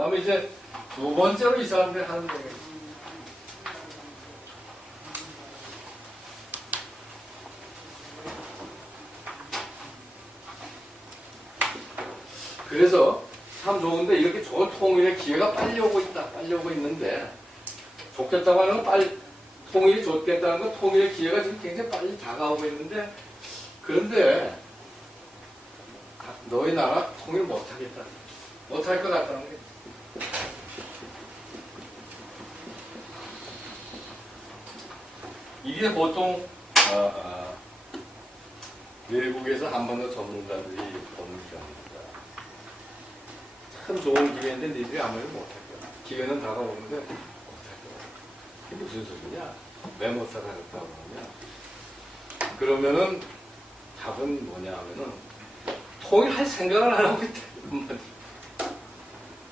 다음에 이제 두 번째로 이 사람들이 하는 얘기. 그래서 참 좋은데 이렇게 좋은 통일의 기회가 빨리 오고 있다. 빨리 오고 있는데 좋겠다고 하는 건 빨리 통일이 좋겠다는 건 통일의 기회가 지금 굉장히 빨리 다가오고 있는데 그런데 너희 나라 통일 못하겠다. 못할 것 같다는 게 이게 보통 외국에서 한번더 전문가들이 보는 시간입니다. 참 좋은 기회인데 니들이 아무래도 못할 거야. 기회는 다가오는데 못할 거야. 이게 무슨 소리냐? 왜 못 살아겠다고 그러냐? 그러면은 답은 뭐냐 하면은 통일할 생각을 안 하고 있다.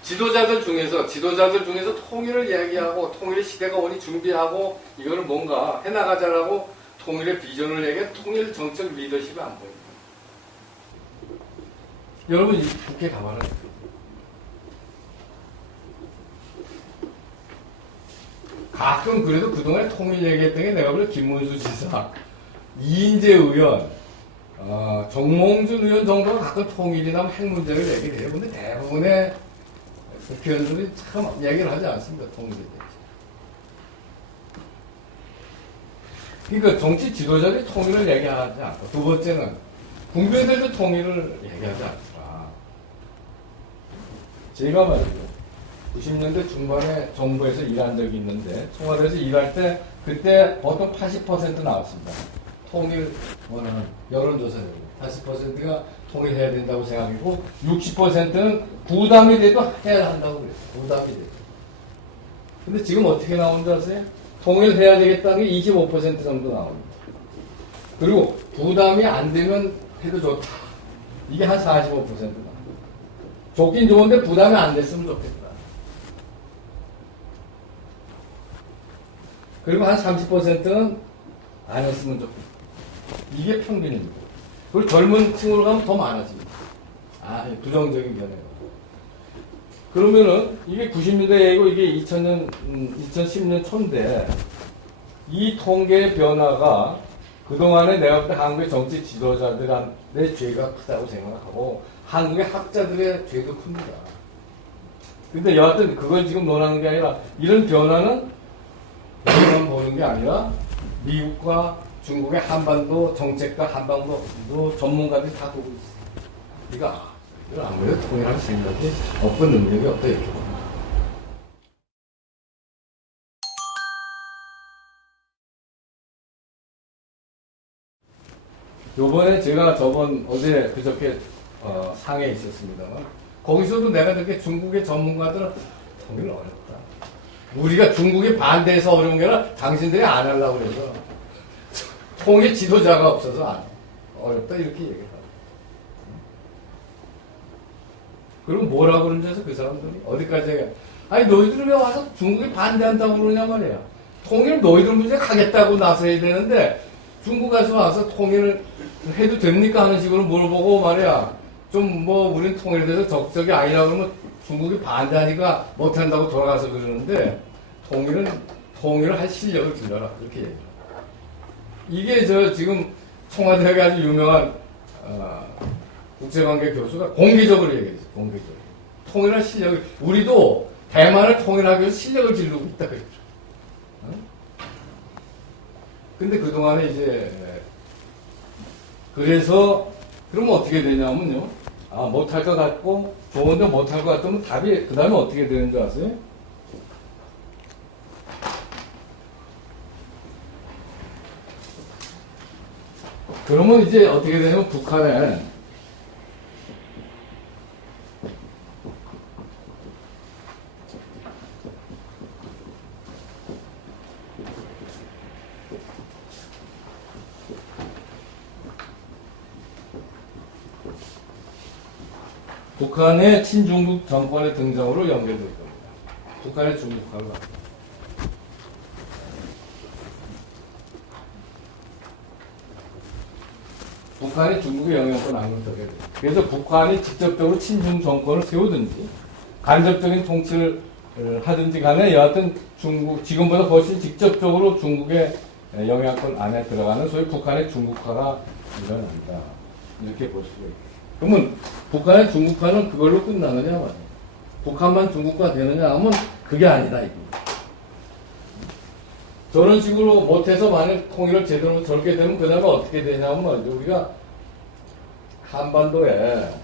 지도자들 중에서 통일을 이야기하고 통일의 시대가 오니 준비하고 이거를 뭔가 해나가자라고 통일의 비전을 얘기해 통일 정책 리더십이 안 보입니다. 여러분 이 국회 가만히 가끔 그래도 그동안 통일 얘기했던 게 내가 볼 김문수 지사, 이인재 의원, 정몽준 의원 정도가 가끔 통일이나 핵 문제를 얘기를 해요. 근데 대부분의 국회의원들이 참 얘기를 하지 않습니다. 통일에 대해서. 그러니까 정치 지도자들이 통일을 얘기하지 않고 두 번째는 국민들도 통일을 얘기하지 않더라. 제가 말이죠. 90년대 중반에 정부에서 일한 적이 있는데 청와대에서 일할 때 그때 보통 80% 나왔습니다. 통일 원하는 여론조사적으로 80%가 통일해야 된다고 생각이고 60%는 부담이 돼도 해야 한다고 그랬어요. 부담이 돼도. 근데 지금 어떻게 나오는지 아세요? 통일해야 되겠다는 게 25% 정도 나옵니다. 그리고 부담이 안 되면 해도 좋다. 이게 한 45% 나옵니다. 좋긴 좋은데 부담이 안 됐으면 좋겠다. 그리고 한 30%는 안 했으면 좋겠다. 이게 평균입니다. 그리고 젊은 층으로 가면 더 많아집니다. 부정적인 견해가. 그러면은 이게 90년대 얘기고 이게 2010년 초인데 이 통계의 변화가 그동안에 내가 볼 때 한국의 정치 지도자들의 죄가 크다고 생각하고 한국의 학자들의 죄도 큽니다. 근데 여하튼 그걸 지금 논하는 게 아니라 이런 변화는 우리만 보는 게 아니라 미국과 중국의 한반도 정책과 한반도 전문가들이 다 보고 있어요. 이거 아무래도 통일할 생각이 없고 능력이 없다 이렇게 봅니다. 요번에 제가 어제 그저께 상해에 있었습니다만 거기서도 내가 그렇게 중국의 전문가들은 통일 어렵다. 우리가 중국이 반대해서 어려운 게 아니라 당신들이 안 하려고 그래서 통일 지도자가 없어서 어렵다 이렇게 얘기해요. 그럼 뭐라고 그러는지 아세요? 그 사람들이 어디까지 아니 너희들이 왜 와서 중국이 반대한다고 그러냐 말이야. 통일 너희들 문제 가겠다고 나서야 되는데 중국 가서 와서 통일을 해도 됩니까 하는 식으로 물어보고 말이야. 좀 우린 통일에 대해서 적극적이 아니라고 그러면 중국이 반대하니까 못한다고 돌아가서 그러는데 통일을 할 실력을 길러라 그렇게 얘기해요. 이게 지금 청와대가 아주 유명한 국제관계 교수가 공개적으로 얘기했어요. 공개적으로. 통일할 실력을 우리도 대만을 통일하기 위해서 실력을 기르고 있다 그랬죠. 근데 그동안에 이제 그래서 그러면 어떻게 되냐면요. 못할 것 같고 좋은데 못할 것 같으면 답이 그 다음에 어떻게 되는 줄 아세요? 그러면 이제 어떻게 되냐면 북한의 친중국 정권의 등장으로 연결될 겁니다. 북한의 중국화가. 북한이 중국의 영향권 안으로 들어가야 돼요. 그래서 북한이 직접적으로 친중 정권을 세우든지 간접적인 통치를 하든지 간에 여하튼 중국, 지금보다 훨씬 직접적으로 중국의 영향권 안에 들어가는 소위 북한의 중국화가 일어난다. 이렇게 볼 수가 있다. 그러면 북한의 중국화는 그걸로 끝나느냐 말이야. 북한만 중국화 되느냐 하면 그게 아니다 이거. 저런 식으로 못해서 만약 통일을 제대로 저렇게 되면 그 다음에 어떻게 되냐면 말이죠. 우리가 한반도에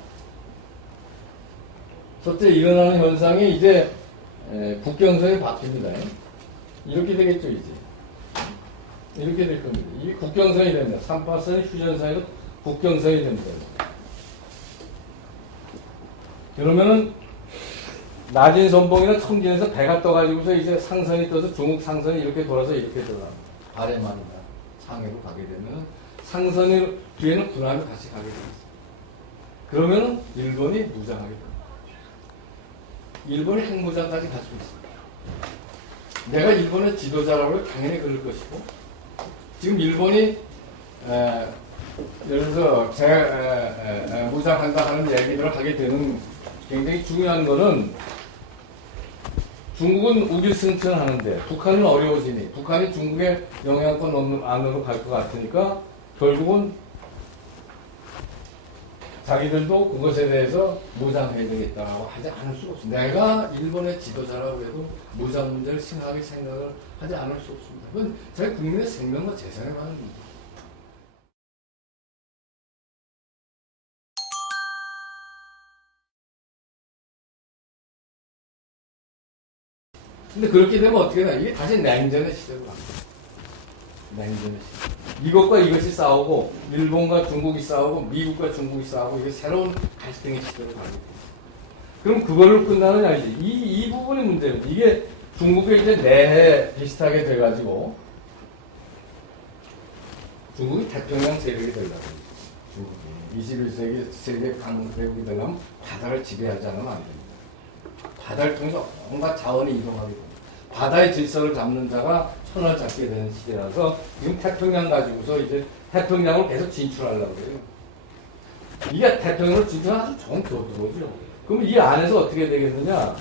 첫째 일어나는 현상이 이제 국경선이 바뀝니다. 이렇게 되겠죠 이제. 이렇게 될 겁니다. 이게 국경선이 됩니다. 3파선이 휴전선이 국경선이 됩니다. 그러면은 낮은 선봉이나 청진에서 배가 떠가지고서 이제 상선이 떠서 중국 상선이 이렇게 돌아서 이렇게 들어가. 아래만이다. 상해로 가게 되면 상선의 뒤에는 군함이 같이 가게 됩니다. 그러면은 일본이 무장하게 됩니다. 일본이 핵무장까지 갈 수 있습니다. 내가 일본의 지도자라고 해도 당연히 그럴 것이고 지금 일본이 예를 들어서 무장한다 하는 얘기를 하게 되는 굉장히 중요한 거는 중국은 우길승천하는데 북한은 어려워지니 북한이 중국의 영향권 안으로 갈 것 같으니까 결국은 자기들도 그것에 대해서 무장해야 되겠다고 하지 않을 수가 없습니다. 내가 일본의 지도자라고 해도 무장 문제를 심하게 생각을 하지 않을 수 없습니다. 그건 저희 국민의 생명과 재산에 관한 문제입니다. 근데 그렇게 되면 어떻게 되나? 이게 다시 냉전의 시대로 갑니다. 냉전의 시대. 이것과 이것이 싸우고, 일본과 중국이 싸우고, 미국과 중국이 싸우고, 이게 새로운 갈등의 시대로 가게 됩니다. 그럼 그거를 끝나느냐, 이제. 이 부분이 문제입니다. 이게 중국의 이제 내해 비슷하게 돼가지고, 중국이 태평양 세력이 되려고 합니다. 중국이. 21세기 세계 강대국이 되려면 바다를 지배하지 않으면 안 됩니다. 바다를 통해서 온갖 자원이 이동하게 됩니다. 바다의 질서를 잡는 자가 손을 잡게 되는 시대라서 지금 태평양 가지고서 이제 태평양을 계속 진출하려고 그래요. 이게 태평양을 진출하는 아주 좋은 교두보죠. 그럼 이 안에서 어떻게 되겠느냐?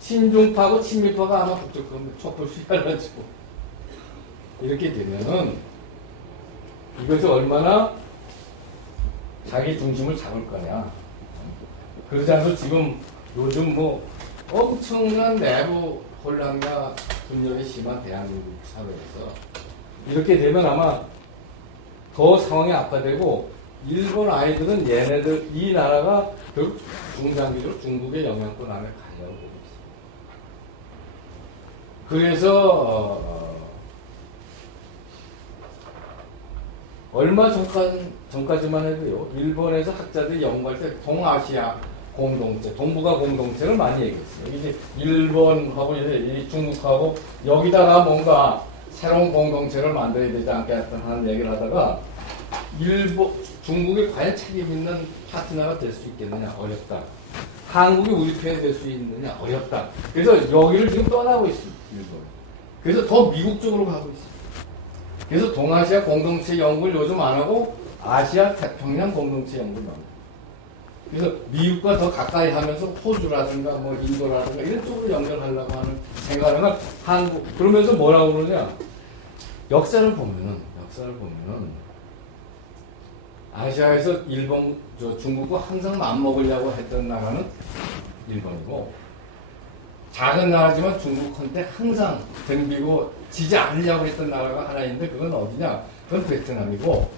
친중파고 친미파가 아마 북쪽 겁니다. 촛불 시켜가지고. 이렇게 되면은 이것이 얼마나 자기 중심을 잡을 거냐. 그러지 않아서 지금 요즘 뭐 엄청난 내부 혼란과 분열이 심한 대한민국 사회에서 이렇게 되면 아마 더 상황이 악화되고 일본 아이들은 얘네들 이 나라가 결국 중장기적으로 중국의 영향권 안에 가려고 보고 있습니다. 그래서 얼마 전까지만 해도요 일본에서 학자들이 연구할 때 동아시아 공동체, 동북아 공동체를 많이 얘기했어요. 이제 일본하고 이제 중국하고 여기다가 뭔가 새로운 공동체를 만들어야 되지 않겠다 하는 얘기를 하다가 중국이 과연 책임 있는 파트너가 될 수 있겠느냐? 어렵다. 한국이 우리 편이 될 수 있느냐? 어렵다. 그래서 여기를 지금 떠나고 있습니다. 일본. 그래서 더 미국 쪽으로 가고 있습니다. 그래서 동아시아 공동체 연구를 요즘 안 하고 아시아 태평양 공동체 연구를 합니다. 그래서 미국과 더 가까이 하면서 호주라든가 뭐 인도라든가 이런 쪽으로 연결하려고 하는 생각을 한국 그러면서 뭐라고 그러냐 역사를 보면은 아시아에서 중국과 항상 맞먹으려고 했던 나라는 일본이고 작은 나라지만 중국한테 항상 덤비고 지지 않으려고 했던 나라가 하나 있는데 그건 어디냐 그건 베트남이고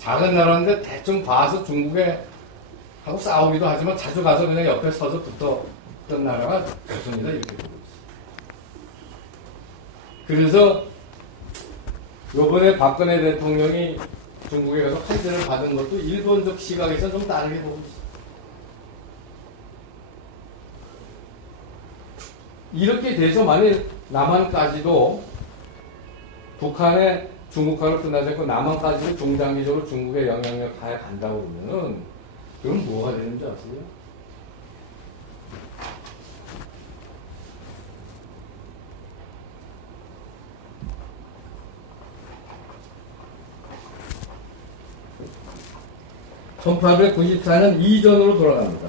작은 나라인데 대충 봐서 중국에 하고 싸우기도 하지만 자주 가서 그냥 옆에 서서 붙었던 나라가 조선이다 이렇게 보고 있어요. 그래서 요번에 박근혜 대통령이 중국에 가서 환대를 받은 것도 일본적 시각에서 좀 다르게 보고 있어요. 이렇게 돼서 만약 남한까지도 북한의 중국화를 끝나지 않고 남한까지도 중장기적으로 중국의 영향력 하에 간다고 그러면은 그럼 뭐가 되는지 아세요? (1894년) 이전으로 돌아갑니다.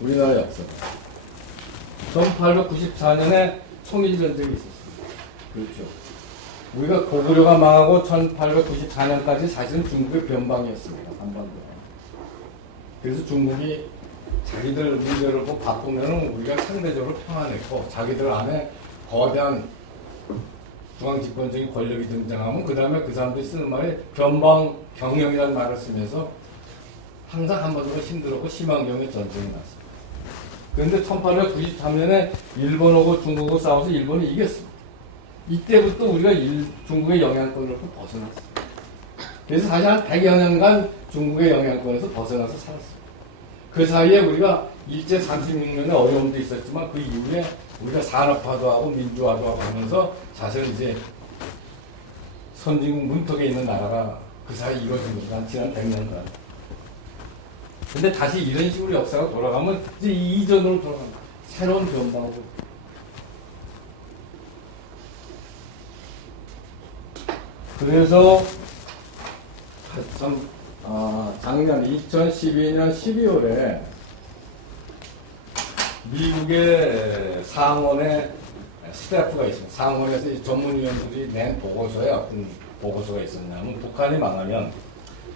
우리나라 역사가. 1894년에 청일전쟁이 있었습니다. 그렇죠. 우리가 고구려가 망하고 1894년까지 사실은 중국의 변방이었습니다. 한반도가. 그래서 중국이 자기들 문제를 꼭 바꾸면은 우리가 상대적으로 평안했고, 자기들 안에 거대한 중앙집권적인 권력이 등장하면 그 다음에 그 사람들이 쓰는 말이 변방 경영이라는 말을 쓰면서 항상 한반도가 힘들었고 심한 경우에 전쟁이 났습니다. 그런데 1893년에 일본하고 중국하고 싸워서 일본이 이겼습니다. 이때부터 우리가 중국의 영향권으로부터 벗어났습니다. 그래서 사실 한 100여 년간 중국의 영향권에서 벗어나서 살았습니다. 그 사이에 우리가 일제 36년에 어려움도 있었지만 그 이후에 우리가 산업화도 하고 민주화도 하고 하면서 사실은 이제 선진국 문턱에 있는 나라가 그 사이 이루어진 겁니다. 지난 100년간. 근데 다시 이런 식으로 역사가 돌아가면 이제 이전으로 돌아갑니다. 새로운 변방으로. 그래서 참 작년 2012년 12월에 미국의 상원에 스태프가 있습니다. 상원에서 전문위원들이 낸 보고서에 어떤 보고서가 있었냐면 북한이 망하면,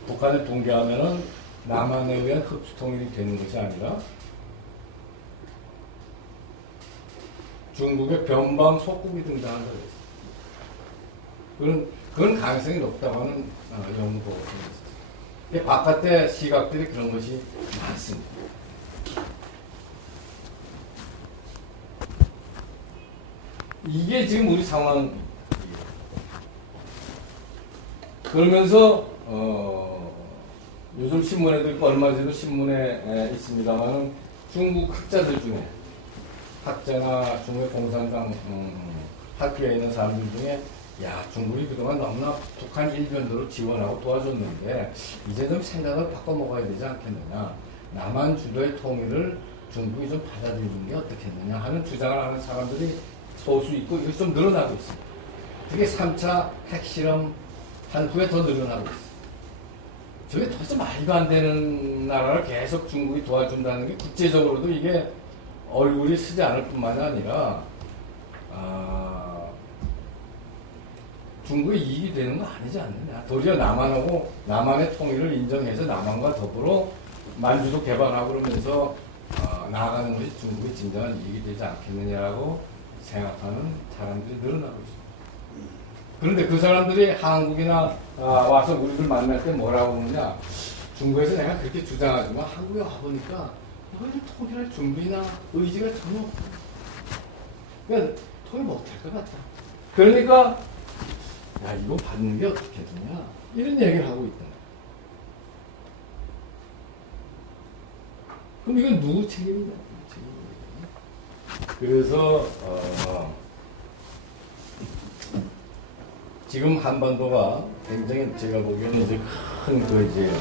북한을 붕괴하면은 남한에 의한 흡수 통일이 되는 것이 아니라 중국의 변방 속국이 등장한다고 했습니다. 그건 가능성이 높다고 하는 연구 보고서가 있습니다. 바깥의 시각들이 그런 것이 많습니다. 이게 지금 우리 상황입니다. 그러면서 요즘 신문에도 있고 얼마 전에도 신문에 있습니다만 중국 학자들 중에, 학자나 중국의 공산당 학교에 있는 사람들 중에 야, 중국이 그동안 너무나 북한 일변도를 지원하고 도와줬는데 이제 좀 생각을 바꿔 먹어야 되지 않겠느냐, 남한 주도의 통일을 중국이 좀 받아들이는 게 어떻겠느냐 하는 주장을 하는 사람들이 소수 있고 이것이 좀 늘어나고 있습니다. 특히 3차 핵실험 한 후에 더 늘어나고 있습니다. 저게 도대체 말도 안 되는 나라를 계속 중국이 도와준다는 게 국제적으로도 이게 얼굴이 쓰지 않을 뿐만 아니라 중국의 이익이 되는 거 아니지 않느냐. 도리어 남한하고 남한의 통일을 인정해서 남한과 더불어 만주도 개발하고 그러면서 나아가는 것이 중국의 진정한 이익이 되지 않겠느냐라고 생각하는 사람들이 늘어나고 있습니다. 그런데 그 사람들이 한국이나 와서 우리들 만날 때 뭐라고 하느냐, 중국에서 내가 그렇게 주장하지만 한국에 와보니까 너희들 통일할 준비나 의지가 전혀 없다. 그러니까 통일 못할 것 같다. 그러니까 야, 이거 받는 게 어떻게 되냐, 이런 얘기를 하고 있다. 그럼 이건 누구 책임이냐? 그래서 지금 한반도가 굉장히 제가 보기에는 이제 큰 그 이제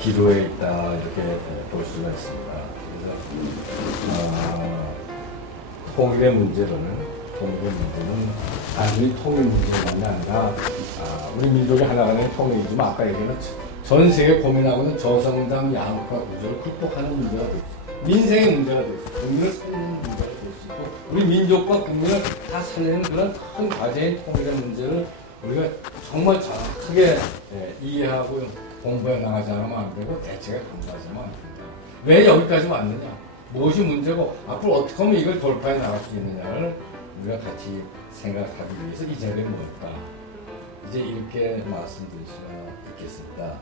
기로에 있다 이렇게 볼 수가 있습니다. 그래서 통일의 문제는 단순히 통일 문제만이 아니라 우리 민족의 하나가 된 통일이지만 아까 얘기한 전 세계 고민하고 있는 저성장 양극화 구조를 극복하는 문제가 될 수 있습니다. 민생의 문제가 될 수 있고, 국민을 살리는 문제가 될 수 있고, 우리 민족과 국민을 다 살리는 그런 큰 과제인 통일의 문제를 우리가 정말 정확하게 이해하고 공부해 나가지 않으면 안 되고 대책에 강구하지만 안 된다. 왜 여기까지 왔느냐? 무엇이 문제고 앞으로 어떻게 하면 이걸 돌파해 나갈 수 있느냐를 우리가 같이 생각하기 위해서 이 자리에 모였다. 이제 이렇게 말씀드릴 수가 있겠습니다.